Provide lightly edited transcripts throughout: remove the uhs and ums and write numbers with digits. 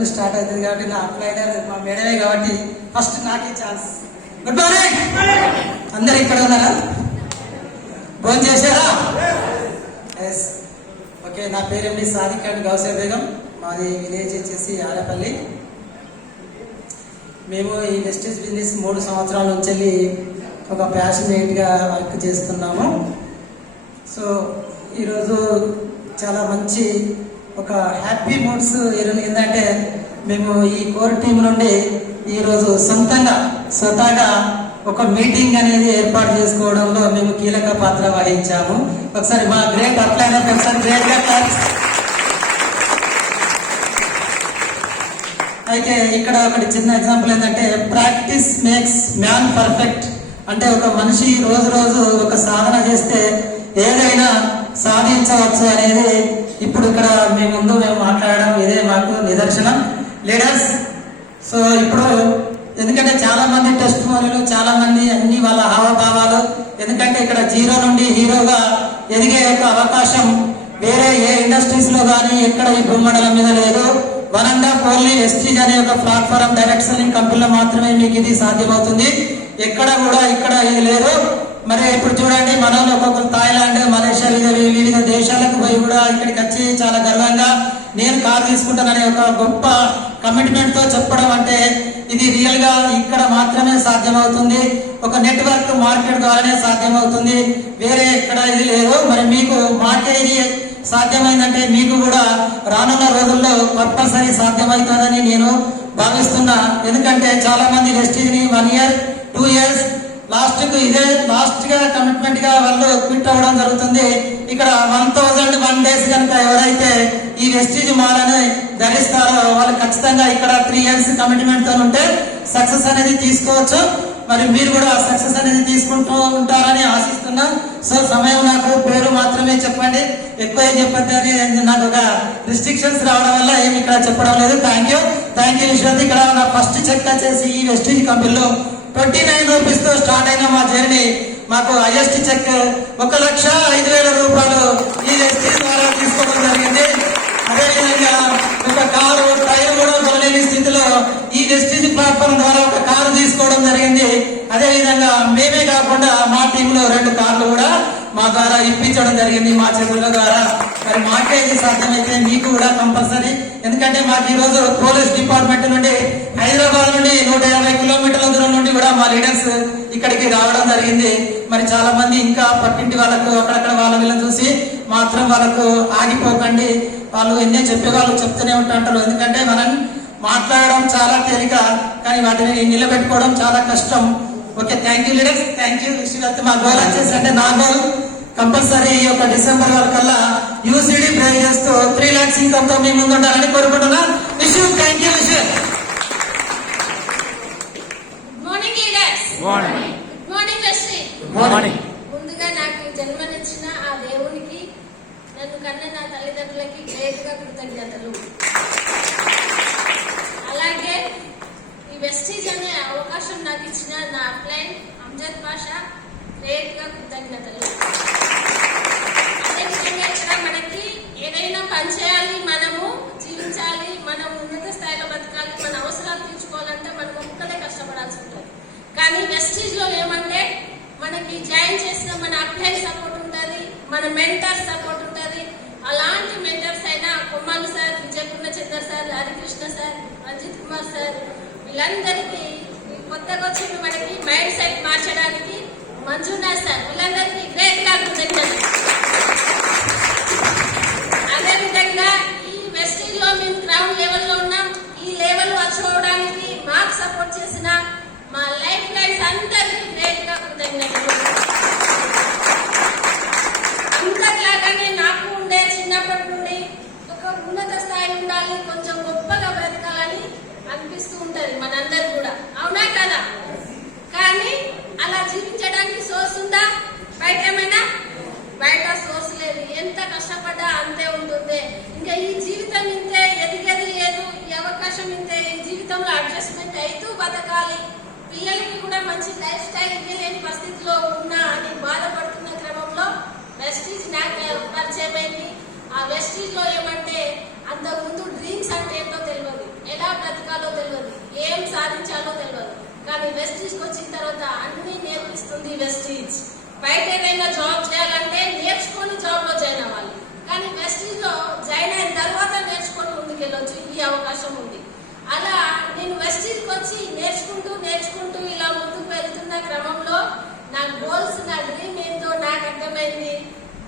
నుండి స్టార్ట్ అవుతుంది కాబట్టి నా అప్లైనర్ మా మేడమే కాబట్టి ఫస్ట్ నాకే ఛాన్స్. గుడ్ మార్నింగ్ అందరు ఇక్కడ ఉన్నారా? భోజనం చేశారా? ఎస్. ఓకే, నా పేరు ఎండి సాదిక్ అండ్ గౌసే బేగం. మాది విలేజ్ వచ్చేసి ఆరేపల్లి. మేము ఈ వెస్టేజ్ బిజినెస్ 3 సంవత్సరాల నుంచి వెళ్ళి ఒక ప్యాషనేట్గా వర్క్ చేస్తున్నాము. సో ఈరోజు చాలా మంచి ఒక హ్యాపీ మూడ్స్ ఏంటంటే మేము ఈ కోర్ టీం నుండి ఈరోజు స్వతహాగా ఒక మీటింగ్ అనేది ఏర్పాటు చేసుకోవడంలో మేము కీలక పాత్ర వహించాము. ఒకసారి మా గ్రేట్ అప్లైనర్ ఒకసారి గ్రేట్ గా క్లాప్స్. అయితే ఇక్కడ ఒకటి చిన్న ఎగ్జాంపుల్ ఏంటంటే ప్రాక్టీస్ మేక్స్ మ్యాన్ పర్ఫెక్ట్. అంటే ఒక మనిషి రోజు ఒక సాధన చేస్తే ఏదైనా సాధించవచ్చు అనేది ఇప్పుడు ఇక్కడ మీ ముందు మేము మాట్లాడడం ఇదే మాకు నిదర్శనం లీడర్స్. సో ఇప్పుడు ఎందుకంటే చాలా మంది టెస్ట్ మోరీలు, చాలా మంది అన్ని వాళ్ళ హావభావాలు, ఎందుకంటే ఇక్కడ జీరో నుండి హీరోగా ఎదిగే ఒక అవకాశం వేరే ఏ ఇండస్ట్రీస్ లో కానీ ఎక్కడ ఈ భూమండలం మీద లేదు. One and of only Vestige అనే ఒక ప్లాట్ఫారం డైరెక్ట్ సెల్లింగ్ కంపెనీలో మాత్రమే మీకు ఇది సాధ్యమవుతుంది. ఎక్కడ కూడా ఇక్కడ ఇది లేదు. మరి ఇప్పుడు చూడండి, మనం ఒక్కొక్కరు థాయిలాండ్, మలేషియా వివిధ దేశాలకు పోయి కూడా ఇక్కడికి వచ్చి చాలా గర్వంగా నేను కార్ తీసుకుంటాననే ఒక గొప్ప కమిట్మెంట్ తో చెప్పడం అంటే ఇది రియల్ గా ఇక్కడ మాత్రమే సాధ్యమవుతుంది. ఒక నెట్వర్క్ మార్కెట్ ద్వారానే సాధ్యమవుతుంది, వేరే ఎక్కడ ఇది లేదు. మరి మీకు మాకే ఇది సాధ్యమైందంటే మీకు కూడా రానున్న రోజుల్లో కంపల్సరీ సాధ్యమవుతుందని నేను భావిస్తున్నా. ఎందుకంటే చాలా మంది వెస్టీజ్ ని 1 year 2 years లాస్ట్ గా కమిట్మెంట్ గా వాళ్ళు క్విట్ అవ్వడం జరుగుతుంది. ఇక్కడ 1001 days కనుక ఎవరైతే ఈ వెస్టీజ్ మాలని ధరిస్తారో వాళ్ళు ఖచ్చితంగా ఇక్కడ 3 years కమిట్మెంట్ తో ఉంటే సక్సెస్ అనేది తీసుకోవచ్చు. మరి మీరు కూడా సక్సెస్ అనేది తీసుకుంటూ ఉంటారని ఆశిస్తున్నా. సో సమయం నాకు పేరు మాత్రమే చెప్పండి, ఎక్కువ ఏం చెప్పద్దని నాకు ఒక రిస్ట్రిక్షన్స్ రావడం వల్ల ఏమి ఇక్కడ చెప్పడం లేదు. Thank you Viswant. ఇక్కడ నా ఫస్ట్ చెక్ వచ్చేసి ఈ వెస్టీజ్ కంపెనీలో 29 rupees తో స్టార్ట్ అయిన మా జర్నీ మాకు హైయెస్ట్ చెక్ 1,05,000 రూపాయలు ఈ వెస్టీజ్ ద్వారా తీసుకోవడం జరిగింది. అదేవిధంగా ఒక కారు టైర్ కూడా కొనలేని స్థితిలో ఈ వెస్టీజ్ ప్లాట్ఫామ్ ద్వారా ఒక కారు తీసుకోవడం జరిగింది. అదేవిధంగా మేమే కాకుండా మా టీంలో 2 కార్లు కూడా మా ద్వారా ఇప్పించడం జరిగింది మా చేతుల ద్వారా. మరి మాకే ఇది సాధ్యమైతే మీకు కూడా కంపల్సరీ. ఎందుకంటే మాకు ఈ రోజు పోలీస్ డిపార్ట్మెంట్ నుండి హైదరాబాద్ నుండి 150 కిలోమీటర్ల దూరం నుండి కూడా మా లీడర్స్ ఇక్కడికి రావడం జరిగింది. మరి చాలా మంది ఇంకా పక్కింటి వాళ్ళకు అక్కడక్కడ వాళ్ళ వీళ్ళని చూసి మాత్రం వాళ్ళకు ఆగిపోకండి, వాళ్ళు ఎన్నో చెప్పే వాళ్ళు చెప్తూనే ఉంటారు. ఎందుకంటే మనం మాట్లాడడం చాలా తేలిక, కానీ వాటిని నిలబెట్టుకోవడం చాలా కష్టం. Okay, thank you leaders, thank you. మా గోల్ వచ్చేసి అంటే నా గోల్ కంపల్సరీ ఈ యొక్క డిసెంబర్ వరకల్లా యూసీడీ ప్రే చేస్తూ 3 lakhs ఇన్కమ్ తో మీ ముందు ఉండాలని కోరుకుంటున్నా. Vishu thank you. విషు ముందుగా నాకు జన్మనిచ్చిన ఆ దేవునికి, నన్ను కన్న నా తల్లిదండ్రులకి గ్రేట్గా కృతజ్ఞతలు. అలాగే ఈ వెస్టీజ్ అనే అవకాశం నాకు ఇచ్చిన నా అప్లైన్ అమ్జద్ పాషా గ్రేట్గా కృతజ్ఞతలు. అదేవిధంగా ఇక్కడ మనకి ఏదైనా పని చేయాలి, మనము జీవించాలి, మనం ఉన్నత స్థాయిలో బతకాలి, మన అవసరాలు తీర్చుకోవాలంటే మనం ఒక్కడే కష్టపడాల్సి ఉంటుంది. కానీ వెస్టీజ్ లో ఏమంటే మనకి జాయిన్ చేసిన మన అప్లైన్ సపోర్ట్ ఉంటుంది, మన మెంటర్స్ సపోర్ట్ ఉంటుంది. అలాంటి మెంటర్స్ అయినా కొమ్మాలు sir, Vijayapurnachandra sir, Harikrishna sir, Ranjith Kumar sir, వీళ్ళందరికీ కొత్తగా వచ్చిన మనకి మైండ్ సెట్ మార్చడానికి మంజునాథ్ సార్, వీళ్ళందరికీ గ్రేట్ గా కృతజ్ఞతలు. అదేవిధంగా ఈ వెస్టీజ్ లో మేము గ్రౌండ్ లెవెల్లో ఉన్నాం. ఈ లెవెల్ వచ్చుకోవడానికి మాకు సపోర్ట్ చేసిన మా లైఫ్ లైన్స్ అందరికీ గ్రేట్ గా కృతజ్ఞతలు. అంతట్లాగానే నాకు ఉండే చిన్నప్పటి నుండి ఒక ఉన్నత స్థాయి ఉండాలి, కొంచెం గొప్పగా బ్రతకాలని అనిపిస్తూ ఉంటది మనందరూ కూడా, అవునా కదా? కానీ అలా జీవించడానికి సోర్స్ ఉందా? బయట ఏమైనా బయట సోర్స్ లేదు. ఎంత కష్టపడ్డా అంతే ఉంటుంది. ఇంకా ఈ జీవితం ఇంతే, ఎదిగేది లేదు. ఈ అవకాశం ఇంతే. ఈ జీవితంలో అడ్జస్ట్మెంట్ అవుతూ బతకాలి. పిల్లలకి కూడా మంచి లైఫ్ స్టైల్ ఇవ్వలేని పరిస్థితిలో ఉన్నా అని బాధపడుతున్న క్రమంలో వెస్టీజ్ నాకు పరిచయమైంది. ఆ వెస్టీజ్ లో ఏమంటే అంతకుముందు డ్రీమ్స్ అంటే ఏంటో తెలియదు. ఎలా బ్రతకాలో తెలియదు, ఏం సాధించాలో తెలియదు. కానీ వెస్టీజ్కి వచ్చిన తర్వాత అన్ని నేర్పిస్తుంది వెస్టీజ్. బయట ఏదైనా జాబ్ చేయాలంటే నేర్చుకొని జాబ్ లో జాయిన్ అవ్వాలి, కానీ వెస్టీజ్ లో జాయిన్ అయిన తర్వాత నేర్చుకొని ముందుకెళ్ళొచ్చు. ఈ అవకాశం ఉంది. అలా నేను వెస్టీజ్కి వచ్చి నేర్చుకుంటూ ఇలా ముందుకు వెళ్తున్న క్రమంలో నా గోల్స్, నా డ్రీమ్ ఏంటో నాకు అర్థమైంది.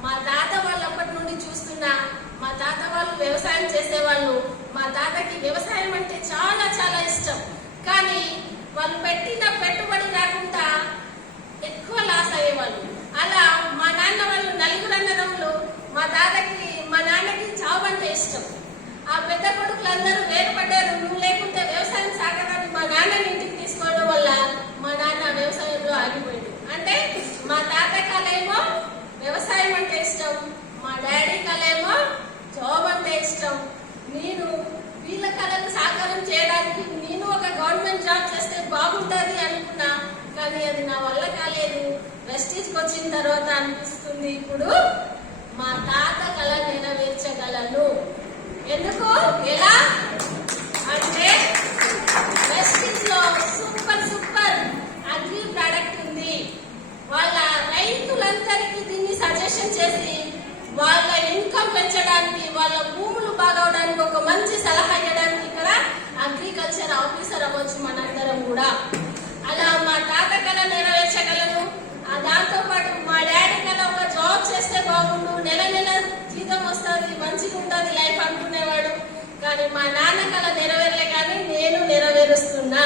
మా తాత వాళ్ళు అప్పటి నుండి చూస్తున్నా. మా తాత వాళ్ళు వ్యవసాయం చేసేవాళ్ళు. మా తాతకి వ్యవసాయం అంటే చాలా చాలా ఇష్టం. కానీ వాళ్ళు పెట్టిన పెట్టుబడి రాకుండా ఎక్కువ లాస్ అయ్యేవాళ్ళు. అలా మా నాన్న వాళ్ళు నలుగురు అన్నదమ్ములు. మా నాన్నకి జాబ్ అంటే ఇష్టం. ఆ పెద్ద కొడుకులందరూ వేరుపడ్డారు. నువ్వు లేకుంటే వ్యవసాయం సాగదని మా నాన్నని ఇంటికి తీసుకోవడం వల్ల మా నాన్న వ్యవసాయంలో ఆగిపోయాడు. అంటే మా తాత కలేమో వ్యవసాయం అంటే ఇష్టం, మా డాడీ కలేమో జాబ్ అంటే ఇష్టం. నేను వీళ్ళ కళను సాకారం చేయడానికి నేను ఒక గవర్నమెంట్ జాబ్ చేస్తే బాగుంటుంది అనుకున్నా, కానీ అది నా వల్ల కాలేదు. వెస్టీజ్కి వచ్చిన తర్వాత అనిపిస్తుంది ఇప్పుడు మా తాత కళ నెరవేర్చగలను. ఎందుకు? ఎలా అంటే వెస్టీజ్ లో సూపర్ అగ్రి ప్రోడక్ట్ ఉంది. వాళ్ళ రైతులందరికీ దీన్ని సజెషన్ చేసి వాళ్ళ ఇన్కమ్ పెంచడానికి, వాళ్ళ భూములు బాగవడానికి ఒక మంచి సలహా ఇవ్వడానికి ఇక్కడ అగ్రికల్చర్ ఆఫీసర్ అవ్వచ్చు మనందరం కూడా. అలా మా తాత కళ నెరవేర్చగలను. దాంతో పాటు మా డాడీ కళ ఒక జాబ్ చేస్తే బాగుండు, నెల జీతం వస్తుంది, మంచిగా ఉంటుంది లైఫ్ అనుకునేవాడు. కానీ మా నాన్న కళ నెరవేరలే, కానీ నేను నెరవేరుస్తున్నా.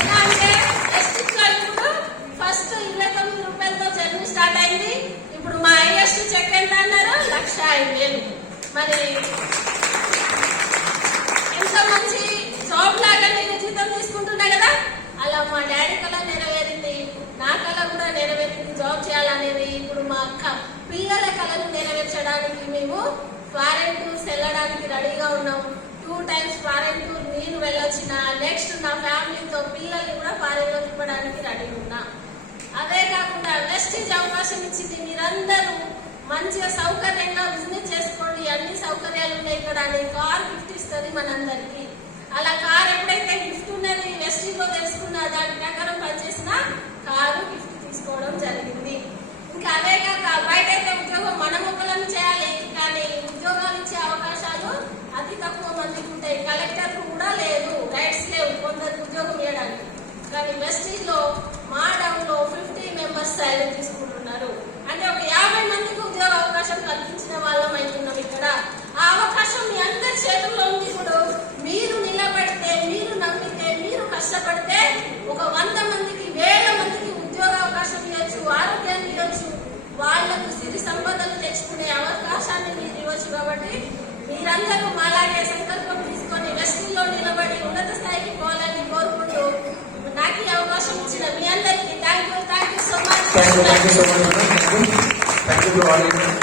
ఎలా అంటే ఇప్పుడు ఫస్ట్ 29 రూపాయలతో జర్నీ స్టార్ట్ అయింది. ఇప్పుడు మా హైయెస్ట్ చెక్ ఎంత అన్నారు? 1,05,000. మరి ఎంత మంచి జాబ్ లాగా నేను జీతం తీసుకుంటున్నా కదా. అలా మా డాడీ కళ నెరవేరింది, నా కళ కూడా నెరవేరింది జాబ్ చేయాలనేది. ఇప్పుడు మా పిల్లల కళను నెరవేర్చడానికి మేము ఫారెన్ టూర్స్ వెళ్ళడానికి రెడీగా ఉన్నాం. 2 times ఫారెన్ టూర్ నేను వెళ్ళొచ్చిన. నెక్స్ట్ నా ఫ్యామిలీతో పిల్లల్ని కూడా ఫారెన్ లో తిప్పడానికి రెడీ ఉన్నా. అదే కాకుండా వెస్టీజ్ అవకాశం ఇచ్చింది. మీరందరూ మంచిగా సౌకర్యంగా బిజినెస్ చేసుకోండి, అన్ని సౌకర్యాలు ఉన్నాయి ఇక్కడ అని కార్ గిఫ్ట్ ఇస్తుంది మనందరికి. అలా కార్ ఎప్పుడైతే గిఫ్ట్ ఉన్నది వెస్టీజ్ లో తెలుసుకున్నా, దాని ప్రకారం పనిచేసిన కారు గిఫ్ట్ తీసుకోవడం జరిగింది. ఇంకా అదే కాక బయట అయితే ఉద్యోగం మన మొక్కలను చేయాలి, కానీ ఉద్యోగాలు ఇచ్చే అవకాశాలు అతి తక్కువ మందికి ఉంటాయి. కలెక్టర్ కూడా లేదు, రైట్స్ లేవు కొందరికి ఉద్యోగం ఇవ్వడానికి. కానీ వెస్టీజ్ లో మా డౌన్ లో 50 members శాలరీ తీసుకుంటున్నారు. అంటే ఒక 50 మందికి ఉద్యోగ అవకాశం కల్పించిన వాళ్ళం అవుతున్నాం ఇక్కడ. ఆ అవకాశం మీ అందరి చేతుల్లో ఉంది. ఇప్పుడు మీరు నిలబడితే, మీరు నమ్మితే, మీరు కష్టపడితే ఒక 100 మందికి 1000 మందికి ఉద్యోగ అవకాశం ఇవ్వచ్చు, ఆరోగ్యాన్ని ఇవ్వచ్చు, వాళ్లకు సిరి సంపదలు తెచ్చుకునే అవకాశాన్ని మీరు ఇవ్వచ్చు. కాబట్టి మీరందరూ మాలాగే సంకల్పం తీసుకొని వెస్టీజ్ లో నిలబడి ఉన్నత స్థాయికి పోవాలని కోరుకుంటూ నాకు ఈ అవకాశం ఇచ్చిన మీ అందరికీ థ్యాంక్ యూ సో మచ్.